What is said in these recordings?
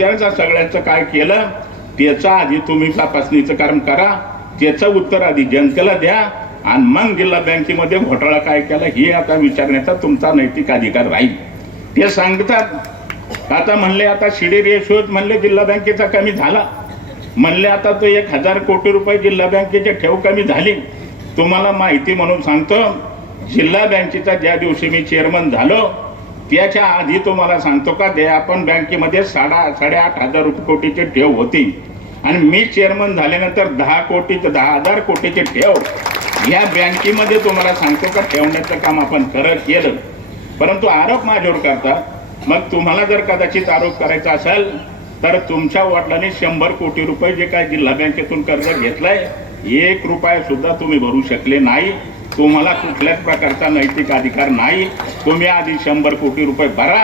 त्याचा सगळ्यांचं काय केलं त्याचा आधी तुम्ही तपासणीचं काम करा त्याचं उत्तर आधी जनतेला द्या आणि मग जिल्हा बँकेमध्ये घोटाळा काय केला हे आता विचारण्याचा तुमचा नैतिक अधिकार राहील. ते सांगतात. आता म्हणले आता शिडी रेशोत म्हणले जिल्हा बँकेचा कमी झाला. म्हणले आता तो एक हजार कोटी रुपये जिल्हा बँकेचे ठेव कमी झाली. तुम्हाला माहिती म्हणून सांगतो जिल्हा बँकेचा ज्या दिवशी मी चेअरमन झालो त्याच्या आधी तुम्हाला सांगतो का ते आपण बँकेमध्ये साडा साडेआठ हजार रुपये कोटीची ठेव होती. आणि मी चेअरमन झाल्यानंतर दहा कोटी दहा हजार कोटीचे ठेव. या बँकेमध्ये तुम्हाला सांगतो का ठेवण्याचं काम आपण खरं केलं. परंतु आरोप माझ्यावर करतात मग तुम्हाला जर कदाचित आरोप करायचा असेल तर तुमच्या वडिलांनी शंभर कोटी रुपये जे काय जिल्हा बँकेतून कर्ज घेतलंय एक रुपया सुद्धा तुम्ही भरू शकले नाही. तुम्हाला कुठल्याच प्रकारचा नैतिक अधिकार नाही. तुम्ही आधी शंभर कोटी रुपये भरा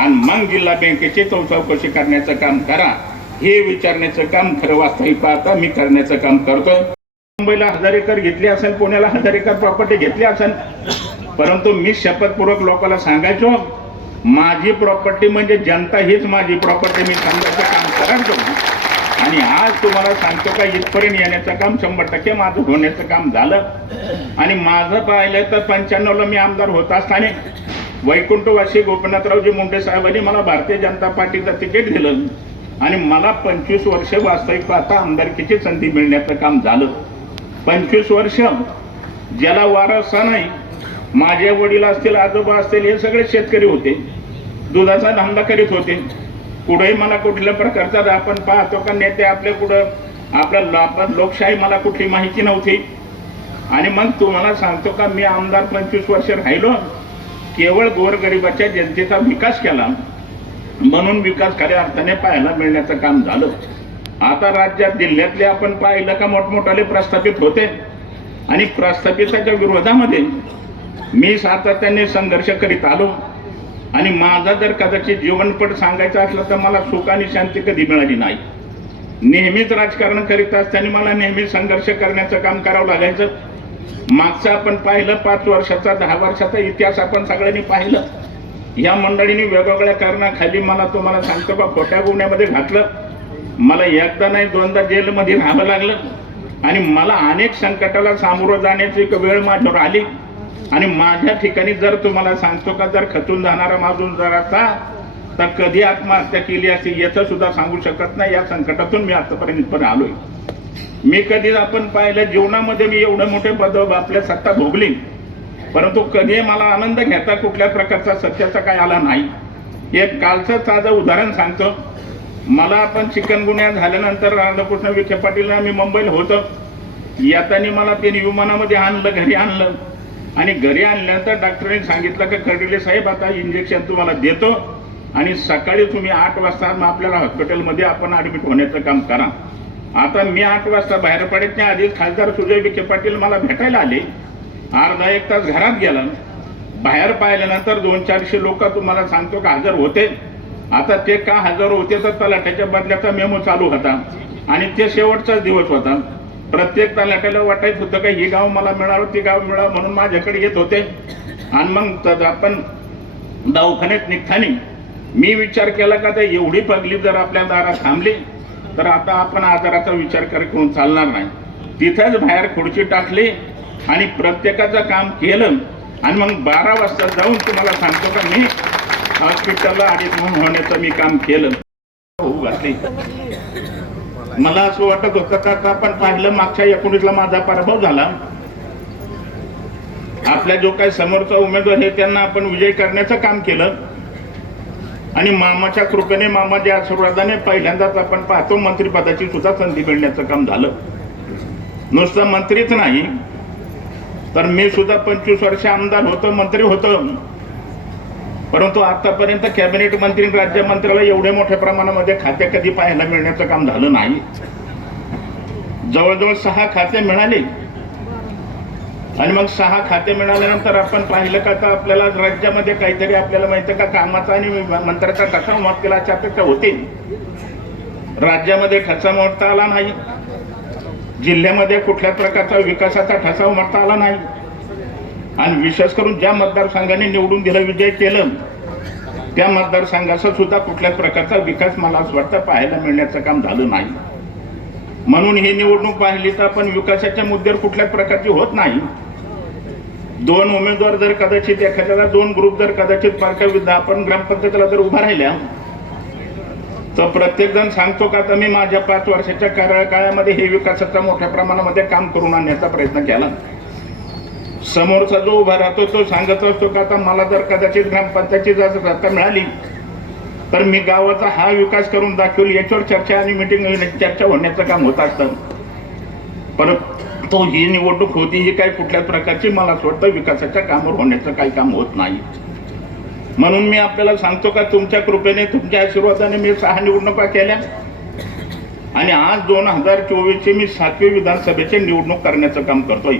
आणि मग जिल्हा बँकेची तो चौकशी करण्याचं काम करा. हे विचारण्याचं काम खरं वास्तविक पाहता मी करण्याचं काम करतो मुंबईला हजार एकर घेतली असेल पुण्याला हजार एकर प्रॉपर्टी घेतली असेल. परंतु मी शपथपूर्वक लोकांना सांगायचो माझी प्रॉपर्टी म्हणजे जनता हीच माझी प्रॉपर्टी मी सांगायचं काम करायचो. आणि आज तुम्हाला सांगतो का इथपर्यंत येण्याचं काम शंभर टक्के माझं होण्याचं काम झालं. आणि माझं पाहिलं तर पंच्याण्णवला मी आमदार होत असताना वैकुंठवासी गोपीनाथरावजी मुंडे साहेबांनी मला भारतीय जनता पार्टीचं तिकीट दिलं. आणि मला पंचवीस वर्ष वास्तविक पाहता आमदारकीची संधी मिळण्याचं काम झालं. पंचवीस वर्ष ज्याला वारसा नाही माझे वडील असतील आजोबा असतील हे सगळे शेतकरी होते. दुधाचा धंदा करीत होते. कुठेही मला कुठल्या प्रकारचा आपण पाहतो का नेते आपल्या कुठं आपल्या आपण लोकशाही मला कुठली माहिती नव्हती. आणि मग तुम्हाला सांगतो का मी आमदार पंचवीस वर्ष राहिलो केवळ गोरगरिबाच्या जनतेचा विकास केला. म्हणून विकास खऱ्या अर्थाने पाहायला मिळण्याचं काम झालं. आता राज्यात जिल्ह्यातले आपण पाहिलं का मोठमोठाले प्रस्थापित होते. आणि प्रस्थापिताच्या विरोधामध्ये मी सातत्याने संघर्ष करीत आलो. आणि माझा जर कदाचित जीवनपट सांगायचा असला तर मला सुख आणि शांती कधी मिळाली नाही. नेहमीच राजकारण करीत असताना मला नेहमी संघर्ष करण्याचं काम करावं लागायचं. मागचं आपण पाहिलं पाच वर्षाचा दहा वर्षाचा इतिहास आपण सगळ्यांनी पाहिलं. या मंडळीने वेगवेगळ्या कारणाखाली मला तुम्हाला सांगतो का खोट्या गुन्ह्यामध्ये घातलं. मला एकदा नाही दोनदा जेलमध्ये राहावं लागलं. आणि मला अनेक संकटाला सामोरं जाण्याची एक वेळ माझ्यावर आली. आणि माझ्या ठिकाणी जर तुम्हाला सांगतो का जर खचून जाणारा माजून जर असा तर कधी आत्महत्या केली असती याचं सुद्धा सांगू शकत नाही. या संकटातून मी आतापर्यंत पण आलोय. मी कधी आपण पाहिलं जीवनामध्ये मी एवढे मोठे पद आपल्या सत्ता भोगली. परंतु कधी मला आनंद घेता कुठल्या प्रकारचा सत्याचा काय आला नाही. एक कालचं ताजं उदाहरण सांगतो. मला आपण चिकनगुन्या झाल्यानंतर राधाकृष्ण विखे पाटीलला मी मुंबईला होतो. यातानी मला त्यांनी विमानामध्ये आणलं घरी आणलं. आणि घरी आणल्यानंतर डॉक्टरांनी सांगितलं की कर्डिले साहेब आता इंजेक्शन तुम्हाला देतो आणि सकाळी तुम्ही आठ वाजता मग आपल्याला हॉस्पिटलमध्ये आपण ॲडमिट होण्याचं काम करा. आता मी आठ वाजता बाहेर पडण्याच्या आधी खासदार सुजय विखे पाटील मला भेटायला आले. अर्धा एक तास घरात गेला. बाहेर पाहिल्यानंतर दोन चारशे लोक तुम्हाला सांगतो का हजर होते. आता ते का हजर होते तर तलाठ्याच्या बदल्याचा मेमो चालू होता. आणि ते शेवटचाच दिवस होता. प्रत्येक तालुक्याला वाटायचं होतं का हे गाव मला मिळावं ते गाव मिळावं म्हणून माझ्याकडे येत होते. आणि मग आपण दवाखान्यात निघतानी मी विचार केला का तर एवढी पगली जर आपल्या दारात थांबली तर आता आपण आजाराचा विचार करून चालणार नाही. तिथेच बाहेर खुर्ची टाकली आणि प्रत्येकाचं काम केलं. आणि मग बारा वाजता जाऊन तुम्हाला सांगतो का मी हॉस्पिटलला म्हणून होण्याचं मी काम केलं. होऊ घातली. मला असं वाटत होतं का आपण पाहिलं मागच्या एकोणीसला माझा पराभव झाला. आपल्या जो काही समोरचा उमेदवार आहे त्यांना आपण विजय करण्याचं काम केलं. आणि मामाच्या कृपेने मामाच्या आशीर्वादाने पहिल्यांदाच आपण पाहतो मंत्रिपदाची सुद्धा संधी मिळण्याचं काम झालं. नुसतं मंत्रीच नाही तर मी सुद्धा पंचवीस वर्ष आमदार होतं मंत्री होतं. परंतु आतापर्यंत कॅबिनेट मंत्री आणि राज्यमंत्र्याला एवढ्या मोठ्या प्रमाणामध्ये खाते कधी पाहायला मिळण्याचं काम झालं नाही. जवळजवळ सहा खाते मिळाले. आणि मग सहा खाते मिळाल्यानंतर आपण पाहिलं का तर आपल्याला राज्यामध्ये काहीतरी आपल्याला माहिती आहे का कामाचा आणि मंत्र्याचा ठसा केला अशा अपेक्षा होती राज्यामध्ये ठसा मोडता आला नाही. जिल्ह्यामध्ये कुठल्या प्रकारचा विकासाचा ठसा उमटता आला नाही. आणि विशेष करून ज्या मतदारसंघाने निवडून दिलं विजय केलं त्या मतदारसंघाचा सुद्धा कुठल्याच प्रकारचा विकास मला असं वाटतं पाहायला मिळण्याचं काम झालं नाही. म्हणून ही निवडणूक पाहिली तर आपण विकासाच्या मुद्द्यावर कुठल्याच प्रकारची होत नाही. दोन उमेदवार जर कदाचित एखाद्याला दोन ग्रुप जर कदाचित पारख्या आपण ग्रामपंचायतीला जर उभा राहिल्या तर प्रत्येक जण सांगतो का तर मी माझ्या पाच वर्षाच्या कार्यकाळामध्ये हे विकासाचा मोठ्या प्रमाणामध्ये काम करून आणण्याचा प्रयत्न केला. समोरचा जो उभा राहतो तो सांगत असतो का आता मला जर कदाचित ग्रामपंचायतची जर सत्ता मिळाली तर मी गावाचा हा विकास करून दाखवेल याच्यावर चर्चा आणि मिटिंग चर्चा होण्याचं काम होत असतं. परंतु ही निवडणूक होती ही काही कुठल्याच प्रकारची मला असं वाटतं विकासाच्या कामावर होण्याचं काही काम होत नाही. म्हणून मी आपल्याला सांगतो का तुमच्या कृपेने तुमच्या आशीर्वादाने मी सहा निवडणुका केल्या. आणि आज दोन हजार चोवीसची मी सातवी विधानसभेची निवडणूक करण्याचं काम करतोय.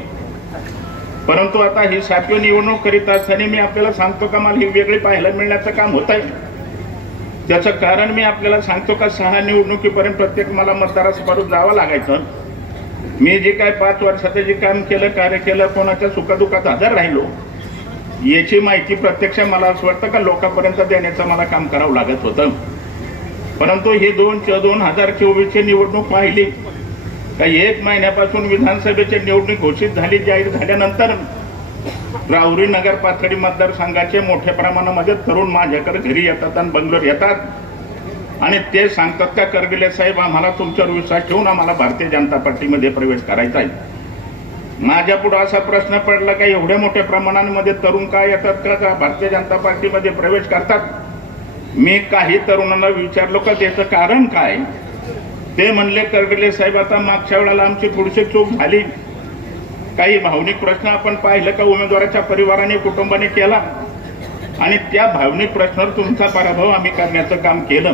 परंतु आता ही सातवी निवडणूक करीत असताना मी आपल्याला सांगतो का मला ही वेगळी पाहायला मिळण्याचं काम होत आहे. त्याचं कारण मी आपल्याला सांगतो का सहा निवडणुकीपर्यंत प्रत्येक मला मतदारासमोरून जावं लागायचं. मी जे काय पाच वर्षाचं जे काम केलं कार्य केलं कोणाच्या सुखदुखात हजर राहिलो याची माहिती प्रत्यक्ष मला असं वाटतं का लोकांपर्यंत देण्याचं मला काम करावं लागत होतं. परंतु हे दोन दोन हजार चोवीसची निवडणूक पाहिली का एक महिन्यापासून विधानसभेची निवडणूक घोषित झाली जाहीर झाल्यानंतर राहुरी नगर पाथडी मतदारसंघाचे मोठ्या प्रमाणामध्ये तरुण माझ्याकडे घरी येतात आणि बंगलोर येतात. आणि ते सांगतात का करगिले साहेब आम्हाला तुमच्यावर विश्वास ठेवून आम्हाला भारतीय जनता पार्टीमध्ये प्रवेश करायचा आहे. माझ्या पुढे असा प्रश्न पडला का एवढ्या मोठ्या प्रमाणामध्ये तरुण काय येतात का का भारतीय जनता पार्टीमध्ये प्रवेश करतात? मी काही तरुणांना विचारलो का त्याचं कारण काय? ते म्हणले करगले साहेब आता मागच्या वेळेला आमची थोडीशी चूक झाली. काही भावनिक प्रश्न आपण पाहिलं का? उमेदवाराच्या परिवाराने कुटुंबाने केला. आणि त्या भावनिक प्रश्नावर तुमचा पराभव आम्ही करण्याचं काम केलं.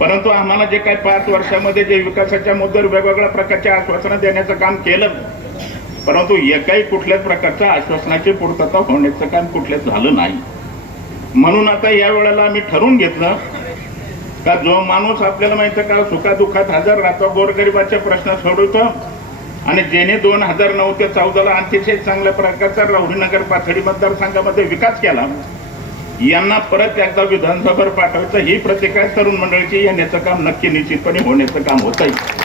परंतु आम्हाला जे काही पाच वर्षामध्ये जे विकासाच्या मुद्द्यावर वेगवेगळ्या प्रकारच्या आश्वासनं देण्याचं काम केलं. परंतु एकाही कुठल्याच प्रकारच्या आश्वासनाची पूर्तता होण्याचं काम कुठल्याच झालं नाही. म्हणून आता या वेळेला आम्ही ठरवून घेतलं का जो माणूस आपल्याला माहिती का सुखादुखात हजर राहतो गोरगरिबाचे प्रश्न सोडवतो. आणि ज्याने दोन हजार नऊ ते चौदाला अतिशय चांगल्या प्रकारचा नगर पाथडी मतदारसंघामध्ये विकास केला यांना परत एकदा विधानसभेवर पाठवायचं ही प्रतिकार तरुण मंडळीची येण्याचं काम नक्की निश्चितपणे होण्याचं काम होत आहे